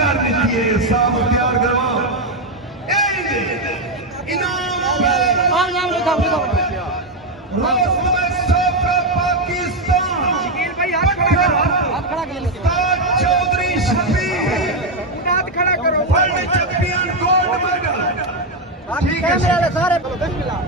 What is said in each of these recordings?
कर दीजिए साहब तैयार करवा इनाम शकील भाई हाथ खड़ा करो, हाथ खड़ा कर लो। चौधरी शफीक हाथ खड़ा करो। World champion gold medal. ठीक है कैमरे वाले सारे बिस्मिल्लाह।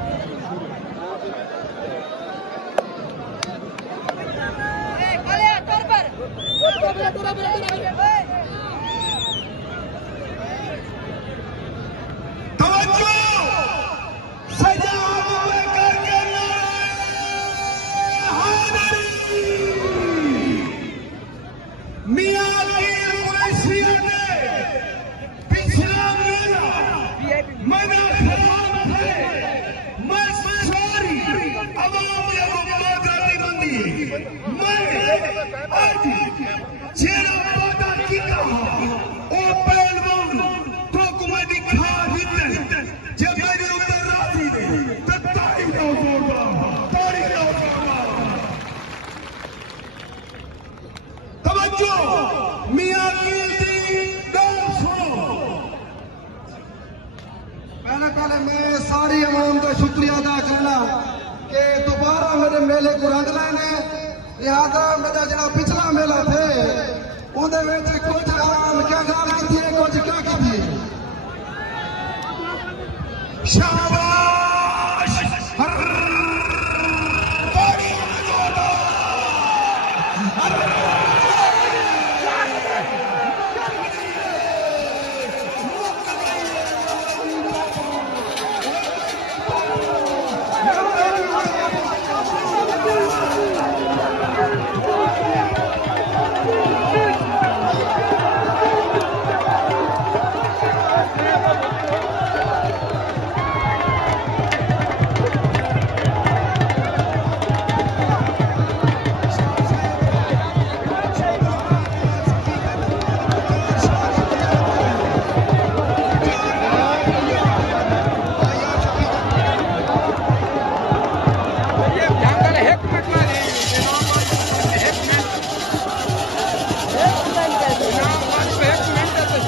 पहले मैं सारी अवाम का शुक्रिया अदा करना कि दोबारा मेरे मेले को रंग लेने लिहाजा मेरा जो पिछला मेला थे उन्हें कुछ आम क्या गाल की कुछ क्या की शाबाश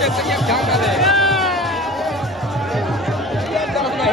एक मिनट